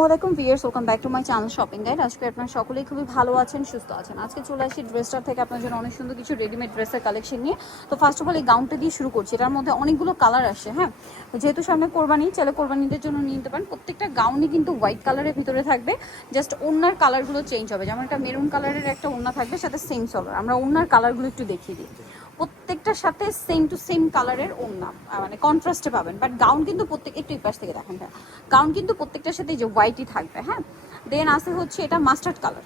ওয়ালাইকুম viewers welcome back to my channel shopping guide আজকে আপনারা সকলেই খুবই ভালো আছেন, সুস্থ আছেন। আজকে চলে আসি ড্রেসটার থেকে আপনার জন্য অনেক সুন্দর কিছু রেডিমেড ড্রেসের কালেকশন নিয়ে। তো ফার্স্ট অফ অল এই গাউনটা দিয়ে শুরু করছি। এটার মধ্যে অনেকগুলো কালার আসে হ্যাঁ? যেহেতু সামনে কোরবানি চলে কোরবানিদের জন্য নিয়ে নিতে পারেন। প্রত্যেকটা গাউনই কিন্তু হোয়াইট কালারের ভিতরে থাকবে। জাস্ট ওনার কালারগুলো চেঞ্জ হবে। যেমন একটা মেরুন কালারের একটা ওনা থাকবে, সাথে সেম সলার আমরা ওনার কালারগুলো একটু দেখিয়ে দিই। প্রত্যেকটার সাথে সেম টু সেম কালারের ওড়না মানে কন্ট্রাস্টে পাবেন। বাট গাউন কিন্তু প্রত্যেক একটু পাশ থেকে দেখেন হ্যাঁ গাউন কিন্তু প্রত্যেকটার সাথে যে হোয়াইটই থাকবে হ্যাঁ? দেন আছে হচ্ছে এটা মাস্টার্ড কালার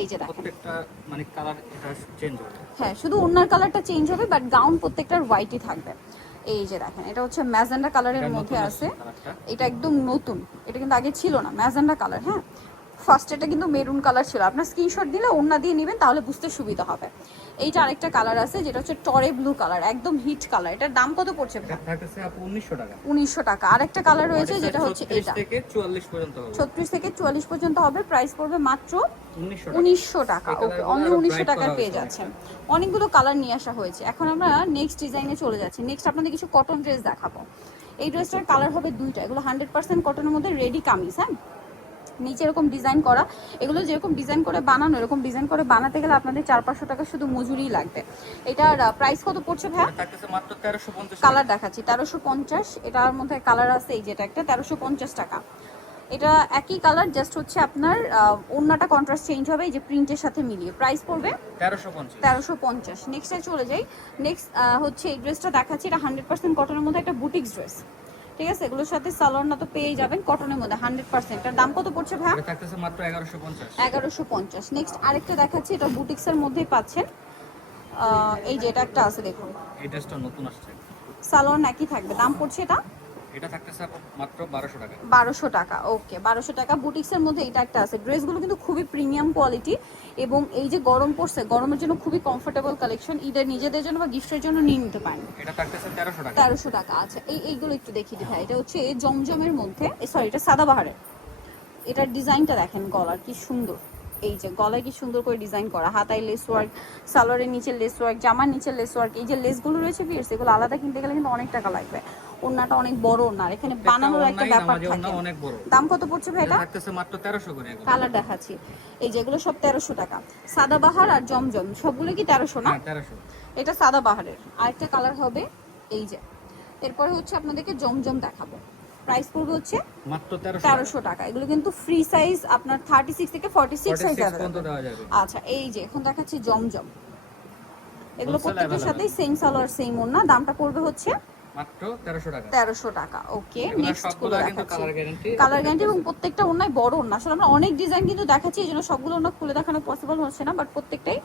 এই যে দেখেন। প্রত্যেকটা মানে কালার এটা চেঞ্জ হবে। হ্যাঁ শুধু ওড়নার কালারটা চেঞ্জ হবে বাট গাউন প্রত্যেকটার হোয়াইটই থাকবে। এই যে দেখেন এটা হচ্ছে ম্যাজেন্ডা কালারের মধ্যে আছে। এটা একদম নতুন। এটা কিন্তু আগে ছিল না ম্যাজেন্ডা কালার হ্যাঁ? ফার্স্ট এটা কিন্তু মেরুন কালার ছিল। আপনার স্ক্রিনশট দিলে ওড়না দিয়ে নেবেন তাহলে বুঝতে সুবিধা হবে। এইটা আরেকটা কালার আছে যেটা হচ্ছে টরে ব্লু কালার একদম হিট কালার এটার দাম কত পড়ছে এটা থাকতেছে আপু 1900 টাকা। উনিশশো টাকা। আরেকটা কালার রয়েছে যেটা হচ্ছে 36 এটা। থেকে 44 পর্যন্ত হবে। ছত্রিশ থেকে চুয়াল্লিশ পর্যন্ত হবে প্রাইস পড়বে মাত্র 1900 টাকা। উনিশশো টাকা। ওকে অনলি উনিশশো bright টাকায় করা পেয়ে যাচ্ছেন। অনেকগুলো কালার নিয়ে আসা হয়েছে। এখন আমরা নেক্সট ডিজাইনে চলে যাচ্ছি। নেক্সট আপনাদের কিছু কটন ড্রেস দেখাবো। এই ড্রেসটার কালার হবে দুইটা। এগুলো হান্ড্রেড পার্সেন্ট কটনের মধ্যে রেডি কামিজ হ্যাঁ? নিচে এরকম ডিজাইন করা এগুলো যেরকম ডিজাইন করে বানানো এরকম ডিজাইন করে বানাতে গেলে আপনাদের চার পাঁচশো টাকা শুধু মজুরিই লাগবে। এটার প্রাইস কত পড়ছে ভাইয়া? এটা থাকতেছে মাত্র 1350 কালার দেখাচ্ছি তেরোশো পঞ্চাশ এটার মধ্যে কালার আছে এই যেটা একটা তেরোশো পঞ্চাশ টাকা। এটা একই কালার জাস্ট হচ্ছে আপনার অন্যটা কন্ট্রাস্ট চেঞ্জ হবে এই যে প্রিন্টের সাথে মিলিয়ে। প্রাইস পড়বে? তেরোশো পঞ্চাশ। নেক্সটে চলে যাই। নেক্সট হচ্ছে এই ড্রেসটা দেখাচ্ছি এটা হান্ড্রেড পার্সেন্ট কটনের মধ্যে একটা বুটিক্স ড্রেস ঠিক আছে? এগুলোর সাথে সালোয়ারটা তো পেয়ে যাবেন কটনের মধ্যে হান্ড্রেড পার্সেন্ট এর দাম কত পড়ছে ভাই? এটা থাকতেছে মাত্র 1150 এগারোশো পঞ্চাশ। নেক্সট আরেকটা দেখাচ্ছি এটা বুটিক্সের মধ্যেই পাচ্ছেন। এই যে এটা একটা আছে দেখুন। এই ড্রেসটা নতুন আসছে। সালোয়ার একই থাকবে দাম পড়ছে এটা? এটা থাকতেছে মাত্র 1200 টাকা। বারোশো টাকা ওকে বারোশো টাকা। বুটিক্সের মধ্যে এটা একটা আছে। ড্রেসগুলো কিন্তু খুবই প্রিমিয়াম কোয়ালিটি এবং এই যে গরম পড়ছে গরমের জন্য খুবই কমফোর্টেবল কালেকশন ঈদের নিজেদের জন্য বা গিফটের জন্য নিয়ে নিতে পারেন। এটা থাকতেছে 1300 টাকা। তেরোশো টাকা আচ্ছা। এই এইগুলো একটু দেখিয়ে দিই ভাই। এটা হচ্ছে জমজমের মধ্যে সরি এটা সাদাবাহারের। এটার ডিজাইনটা দেখেন গলার কি সুন্দর। এই যে গলায় কি সুন্দর করে ডিজাইন করা। হাতায় লেস ওয়ার্ক সালোয়ারের নিচে লেস ওয়ার্ক জামার নিচে লেস ওয়ার্ক এই যে লেসগুলো রয়েছে পিয়ার্স এগুলো আলাদা কিনতে গেলে কিন্তু অনেক টাকা লাগবে। ওড়নাটা অনেক বড় ওড়না। আর এখানে বানানোর একটা ব্যাপার থাকে। দাম কত পড়ছে ভাই এটা? থাকতেছে মাত্র 1300 করে কালার দেখাচ্ছি। এই যেগুলো সব তেরোশো টাকা। সাদাবাহার আর জমজম সবগুলো কি তেরোশো না? হ্যাঁ 1300 এটা সাদাবাহারের। আরেকটা কালার হবে এই যে। এরপরে হচ্ছে আপনাদেরকে জমজম দেখাবো। প্রাইস পড়বে হচ্ছে মাত্র 1300 তেরোশো টাকা। এগুলো কিন্তু ফ্রি সাইজ আপনার থার্টি সিক্স থেকে ফর্টি সিক্স সাইজ 46 যাবে। আচ্ছা এই যে এখন দেখাচ্ছি জমজম। এগুলো প্রত্যেকটার সাথেই সেম সালোয়ার সেম ওড়না। দামটা পড়বে হচ্ছে মাত্র 1300 টাকা। তেরোশো টাকা ওকে নেক্সটগুলো দেখাচ্ছি। কালার গ্যারান্টি এবং প্রত্যেকটা ওড়নায় বড় ওড়না। আসলে আমরা অনেক ডিজাইন কিন্তু দেখাচ্ছি এই জন্য সবগুলো ওড়না খুলে দেখানো পসিবল হচ্ছে না বাট প্রত্যেকটাই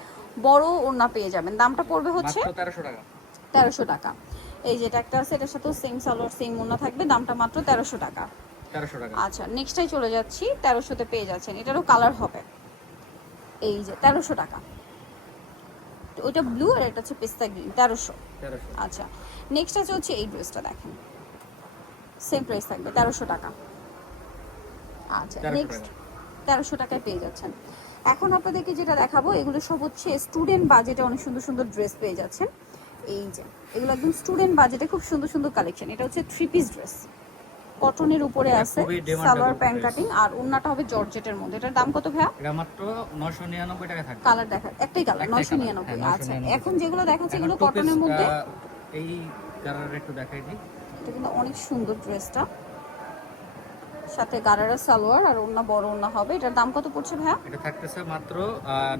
বড় ওড়না পেয়ে যাবেন। দামটা পড়বে হচ্ছে মাত্র 1300 টাকা। তেরোশো টাকা। এই যেটা একটা আছে এটার সাথেও সেম সালোয়ার সেম ওড়না থাকবে দামটা মাত্র তেরোশো টাকা। 1300 টাকা। আচ্ছা নেক্সটাই চলে যাচ্ছি তেরোশোতে পেয়ে যাচ্ছেন। এটারও কালার হবে। এই যে তেরোশো টাকা। তো ওইটা ব্লু আর এটা হচ্ছে পেস্তা গ্রিন তেরোশো। 1300 আচ্ছা নেক্সট আছে হচ্ছে এই ড্রেসটা দেখেন। সেম প্রাইস থাকবে তেরোশো টাকা। আচ্ছা নেক্সট তেরোশো টাকায় পেয়ে যাচ্ছেন। এখন আপনাদেরকে যেটা দেখাবো এগুলো সব হচ্ছে স্টুডেন্ট বাজেটে অনেক সুন্দর সুন্দর ড্রেস পেয়ে যাচ্ছেন। এই যে এগুলো একদম স্টুডেন্ট বাজেটে খুব সুন্দর সুন্দর কালেকশন এটা হচ্ছে থ্রি পিস ড্রেস কটনের উপরে আছে সালোয়ার প্যান্ট কাটিং আর ওন্নাটা হবে জর্জেটের মধ্যে। এটার দাম কত ভাইয়া? এটা মাত্র 999 টাকা থাকবে। কালার দেখা একটাই কালার একটাই নয়শো colour, নিরানব্বই। হ্যাঁ, আচ্ছা এখন যেগুলো দেখাচ্ছে এগুলো কটনের মধ্যে এই কালার একটু দেখাই দিই। এটা কিন্তু অনেক সুন্দর ড্রেসটা সাথে গারারা সালোয়ার আর ওন্না বড় ওন্না হবে। এটার দাম কত পড়ছে ভাইয়া? এটা থাকতেছে মাত্র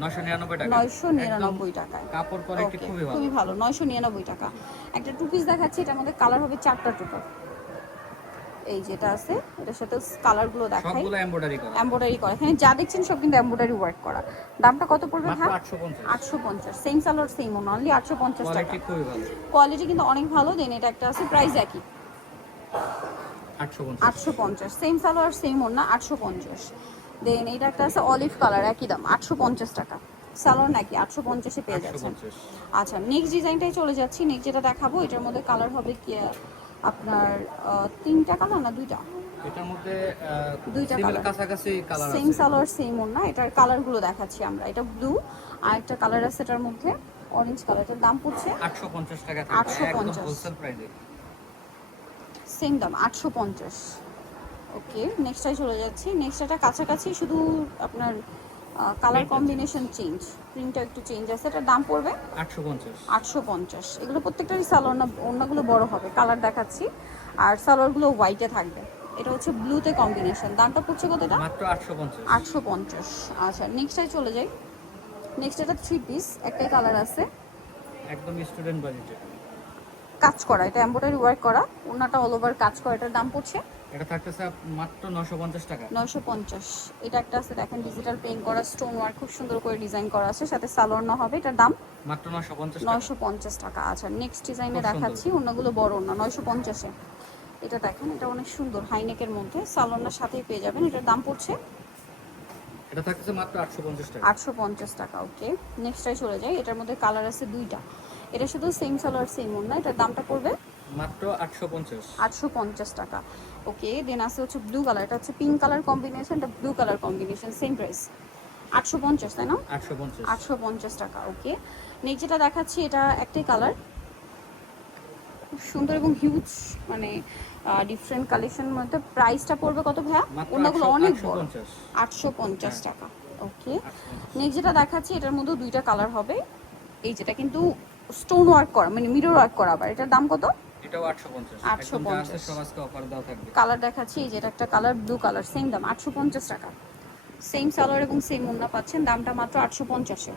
নয়শো নিরানব্বই টাকা নয়শো একদম নিরানব্বই টাকায়। কাপড় কোয়ালিটি খুবই ভালো। খুবই ভালো নয়শো নিরানব্বই টাকা। একটা টু পিস দেখাচ্ছি এটার মধ্যে কালার হবে চারটা টোটাল। এই যেটা আছে এটার সাথে কালারগুলো দেখাই। সবগুলো এমব্রয়ডারি করা। এখানে যা দেখছেন সব কিন্তু এমব্রয়ডারি ওয়ার্ক করা। দামটা কত পড়বে ভাই আটশো পঞ্চাশ। সেম সালোয়ার সেম অনলি আটশো পঞ্চাশ টাকা। কোয়ালিটি কিন্তু অনেক ভালো দেন এটা একটা আছে প্রাইস একই। আটশো পঞ্চাশ। সেম সালোয়ার সেম ওড়না আটশো পঞ্চাশ। দেন এটা একটা আছে অলিভ কালার একই দাম আটশো পঞ্চাশ টাকা। সালোয়ার নাকি আটশো পঞ্চাশে পেয়ে যাচ্ছেন। আচ্ছা নেক্সট ডিজাইনটাই চলে যাচ্ছি। নেক্সট যেটা দেখাবো এটার মধ্যে কালার হবে কি আপনার তিনটা কালার না দুইটা? এটার মধ্যে দুইটা। কাছাকাছি কালার সেম সেম ওড়না। এটার কালারগুলো দেখাচ্ছি আমরা। এটা ব্লু আর একটা কালার আছে এটার মধ্যে অরেঞ্জ কালার এটার দাম পড়ছে আটশো পঞ্চাশ টাকা 850 একদম হোলসেল প্রাইসে সেম দাম আটশো পঞ্চাশ। ওকে নেক্সটটাই চলে যাচ্ছি। নেক্সটটা কাছাকাছি শুধু আপনার কালার কম্বিনেশন চেঞ্জ প্রিন্টটা একটু চেঞ্জ আছে এটার দাম পড়বে আটশো পঞ্চাশ। আটশো পঞ্চাশ। এগুলো প্রত্যেকটারই সালোয়ার না অন্যগুলো বড় হবে কালার দেখাচ্ছি। আর সালোয়ারগুলো হোয়াইটে থাকবে। এটা হচ্ছে ব্লুতে কম্বিনেশন দামটা পড়ছে কত এটা? মাত্র আটশো পঞ্চাশ। আটশো পঞ্চাশ। আচ্ছা নেক্সটটাই চলে যাই। নেক্সট এটা থ্রি পিস একটাই কালার আছে। একদম স্টুডেন্ট বাজেটে কাজ করা এটা এম্ব্রয়ডারি ওয়ার্ক করা ওনাটা অল ওভার কাজ করা এটার দাম পড়ছে? এটা থাকতেছে মাত্র নশো পঞ্চাশ টাকা। নয়শো পঞ্চাশ। এটা একটা আছে দেখেন ডিজিটাল পেইন্ট করা স্টোন ওয়ার্ক খুব সুন্দর করে ডিজাইন করা আছে সাথে সালোয়ার না হবে এটার দাম? মাত্র নশো পঞ্চাশ টাকা। নয়শো পঞ্চাশ টাকা আচ্ছা নেক্সট ডিজাইনে দেখাচ্ছি অন্যগুলো বড় না নয়শো পঞ্চাশে। এটা দেখেন এটা অনেক সুন্দর হাইনেকের মধ্যে সালোয়ার সাথেই পেয়ে যাবেন এটার দাম পড়ছে? এটা থাকতেছে মাত্র আটশো পঞ্চাশ টাকা। আটশো পঞ্চাশ টাকা ওকে নেক্সটটাই চলে যাই এটার মধ্যে কালার আছে দুইটা। এটা শুধু সেম সালোয়ার সেম না এটার দামটা পড়বে? মাত্র আটশো পঞ্চাশ। আটশো পঞ্চাশ টাকা। ওকে দেন আছে হচ্ছে ব্লু কালার এটা হচ্ছে পিঙ্ক কালার কম্বিনেশন এটা blue colour combination same price আটশো পঞ্চাশ তাই না? আটশো পঞ্চাশ। আটশো পঞ্চাশ টাকা ওকে নেক্সট যেটা দেখাচ্ছি এটা একটাই কালার খুব সুন্দর এবং হিউজ মানে ডিফারেন্ট কালেকশন মধ্যে প্রাইসটা পড়বে কত ভাইয়া? আটশো- অনেক বড় পঞ্চাশ। আটশো পঞ্চাশ হ্যাঁ। টাকা ওকে নেক্সট যেটা দেখাচ্ছি এটার মধ্যে দুইটা কালার হবে। এই যেটা কিন্তু স্টোন ওয়ার্ক করা মানে মিরর ওয়ার্ক করা আবার। এটার দাম কত? এটাও আটশো পঞ্চাশ। 850 একদম যা আছে সব আজকে অফার দেওয়া থাকবে। কালার দেখাচ্ছি এই যেটা একটা কালার ব্লু কালার সেম দাম আটশো পঞ্চাশ টাকা। সেম সালোয়ার এবং সেম ওন্না পাচ্ছেন দামটা মাত্র আটশো পঞ্চাশে।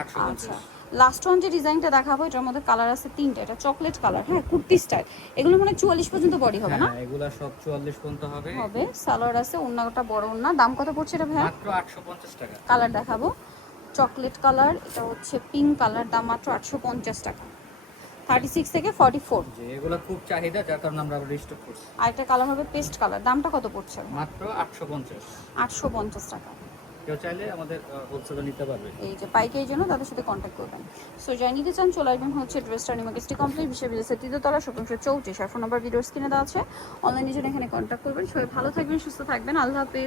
আটশো আচ্ছা লাস্ট ওয়ান যে ডিজাইনটা দেখাবো এটার মধ্যে কালার আছে তিনটা এটা চকলেট কালার হ্যাঁ কুর্তি স্টাইল এগুলো মানে চুয়াল্লিশ পর্যন্ত বডি হবে না? হ্যাঁ এগুলা সব চুয়াল্লিশ পর্যন্ত হবে। হবে সালোয়ার আছে ওন্নাটা বড় ওন্না দাম কত পড়ছে এটা ভাইয়া? মাত্র আটশো পঞ্চাশ টাকা। কালার দেখাবো। চকলেট কালার এটা হচ্ছে পিঙ্ক কালার দাম মাত্র আটশো পঞ্চাশ টাকা। থার্টি সিক্স থেকে ফর্টি ফোর এগুলা খুব চাহিদা যার কারণে আমরা আবার রিস্টক করছি। আর একটা কালার হবে পেস্ট কালার দামটা কত পড়ছে? মাত্র আটশো পঞ্চাশ। আটশো পঞ্চাশ টাকা। কেউ চাইলে আমাদের হোলসেলে নিতে পারবে। এই যে পাইকারির জন্য তাদের সাথে কন্ট্যাক্ট করবেন। সো যাই নিতে চান চলে আসবেন হচ্ছে ড্রেসটা নিমাকিস্টি কমপ্লিট বিশেষ বিদেশের তৃতীয়তলা শতাংশ চৌত্রিশ। আর ফোন নাম্বার ভিডিওর স্ক্রিনে দেওয়া আছে। অনলাইনের জন্য এখানে কন্ট্যাক্ট করবেন। সবাই ভালো থাকবেন সুস্থ থাকবেন। আল্লাহ হাফিজ।